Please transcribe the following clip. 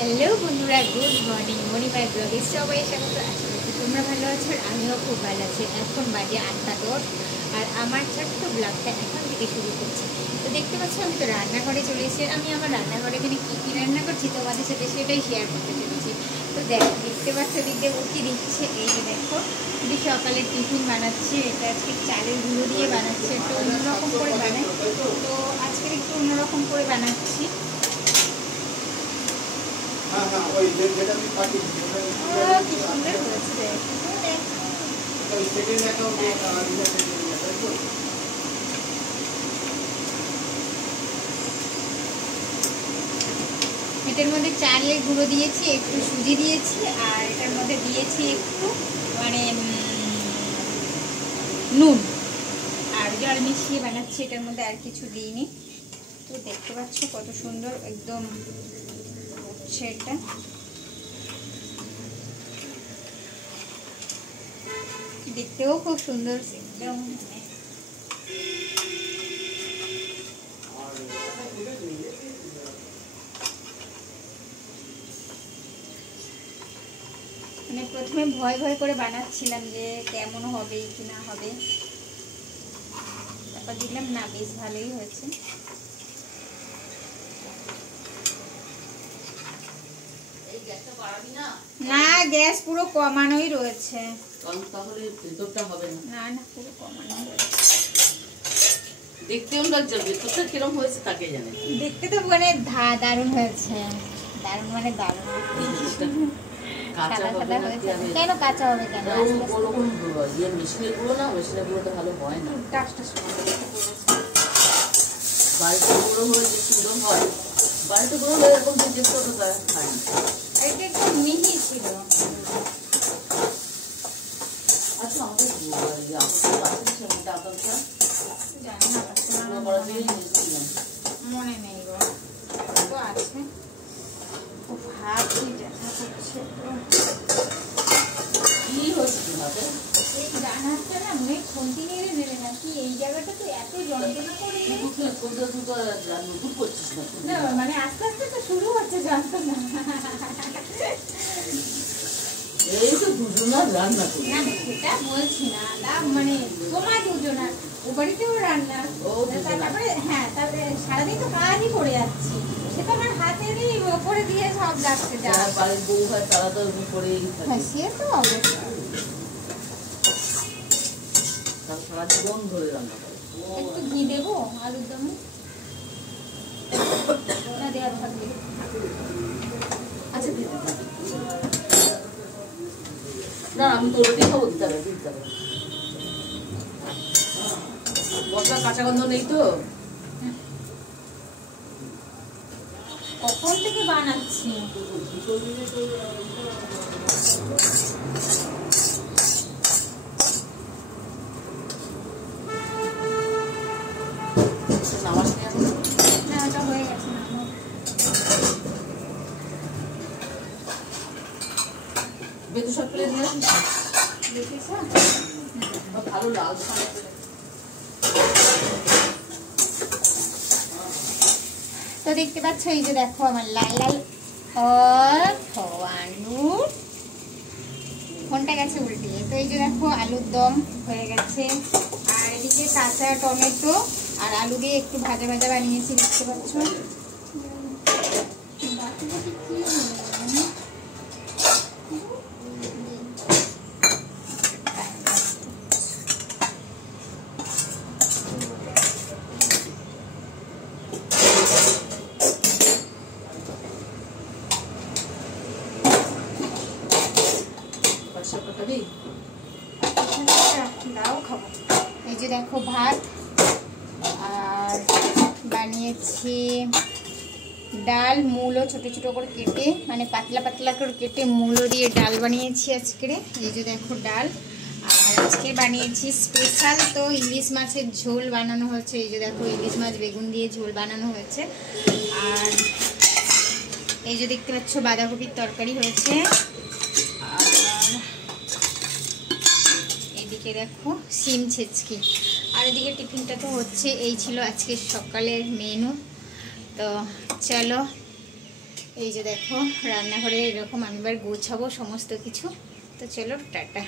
Hello বন্ধুরা, good morning. মণিমাই ব্লগে সবাই স্বাগত। আশা করছি তোমরা ভালো আছো আর আমিও খুব ভালো আছি। এখন বাজে 8:10 আর আমার ছোট্ট ব্লগটা এখন থেকে শুরু করছি। তো দেখতে পাচ্ছ আমি তো রান্নাঘরে চলে এসেছি। আমি আমার রান্নাঘরে এখানে কী কী রান্না করছি তোমাদের সাথে সেটাই শেয়ার করতে চলেছি। তো দেখতে পাচ্ছ দিকে ও কী দিচ্ছে, এই যে দেখো যদি সকালে টিফিন বানাচ্ছি। এটা আজকে চালের গুঁড়ো দিয়ে বানাচ্ছে, একটু অন্যরকম করে বানাই। তো আজকের একটু অন্যরকম করে বানাচ্ছি। এটার মধ্যে চালের গুঁড়ো দিয়েছি, একটু সুজি দিয়েছি, আর এটার মধ্যে দিয়েছি একটু মানে নুন আর জল মিশিয়ে বানাচ্ছি। এটার মধ্যে আর কিছু দিইনি। তো দেখতে পাচ্ছ কত সুন্দর একদম উঠছে। এটা দেখতেও খুব সুন্দর একদম। মানে প্রথমে ভয় ভয় করে বানাচ্ছিলাম যে কেমন হবে কি না হবে, তারপর দেখলাম না বেশ ভালোই হয়েছে। না, গ্যাস পুরো কমানোই রয়েছে। তাহলে ভেতরটা হবে না। না না, পুরো কমানোই রয়েছে। দেখতেও লাগছে, ভেতরটা কিরকম হয়েছে তাকে জানে। দেখতে তো মানে দারুণ হয়েছে, দারুণ মানে দারুণ। কাঁচা হবে না কেন কাঁচা হবে কেন? ওরকম ইয়ে মেশিনের গুঁড়ো না, মেশিনের গুঁড়োটা ভালো হয় না। বাড়িতে গুঁড়ো হলে যে সুন্দর হয়, বাড়িতে গুঁড়ো হলে এরকম যে ছোটো তারা খায় না। এটা একটু মিহি ছিল। আচ্ছা, আমাদের মনে নেই গো, তো আছে। ভাবছি দেখা করছে কি হচ্ছে ভাবে। এই ডান হাতটা না মনে খুন্তি নেড়ে নেড়ে নাকি এই জায়গাটা তো এত যন্ত্রণা করে। নতুন করছিস না, মানে আস্তে আস্তে তো শুরু হচ্ছে যন্ত্রণা। এই তো দুজনা রান্না করি। না সেটা বলছি না, মানে তোমার দুজনা ও বাড়িতেও রান্না, তারপরে হ্যাঁ তারপরে সারাদিন তো কাজই করে যাচ্ছি। সেটা আমার হাতেরই করে দিয়ে সব যাচ্ছে। যারা বাড়ির বউ হয় তারা তো করেই হ্যাঁ, সে তো অবশ্যই সারা জীবন ধরে রান্না করে। একটু ঘি দেবো আলুর দমে না দেওয়ার থাকবে। আচ্ছা দিতে থাকি না, আমি তো ওটাই খাবো। দিতে হবে দিতে হবে। মশলা কাঁচা গন্ধ নেই তো? কখন থেকে বানাচ্ছি। না ওটা হয়ে গেছে না। বেতু সব প্লেট নিয়ে আসিস দেখেছ ভালো লাল। তো দেখতে পাচ্ছ এই যে দেখো আমার লাল লাল আলু, ফোনটা গেছে উল্টিয়ে। তো এই যে দেখো আলুর দম হয়ে গেছে, আর এদিকে কাঁচা টমেটো আর আলু দিয়ে একটু ভাজা ভাজা বানিয়েছি। দেখতে পাচ্ছ দাও খাবো। এই যে দেখো ভাত, আর বানিয়েছি ডাল, মূলো ছোট ছোট করে কেটে মানে পাতলা পাতলা করে কেটে মূলো দিয়ে ডাল বানিয়েছি আজকে। এই যে দেখো ডাল। আর আজকে বানিয়েছি স্পেশাল তো ইলিশ মাছের ঝোল বানানো হয়েছে। এই যে দেখো ইলিশ মাছ বেগুন দিয়ে ঝোল বানানো হয়েছে। আর এই যে দেখতে পাচ্ছ বাঁধাকপির তরকারি হয়েছে। আর এদিকে দেখো সিম ছেচকি। আর এদিকে টিফিনটা তো হচ্ছে। এই ছিল আজকে সকালের মেনু। তো চলো এই যে দেখো রান্নাঘরে এরকম আমি এবার গোছাবো সমস্ত কিছু। তো চলো টাটা।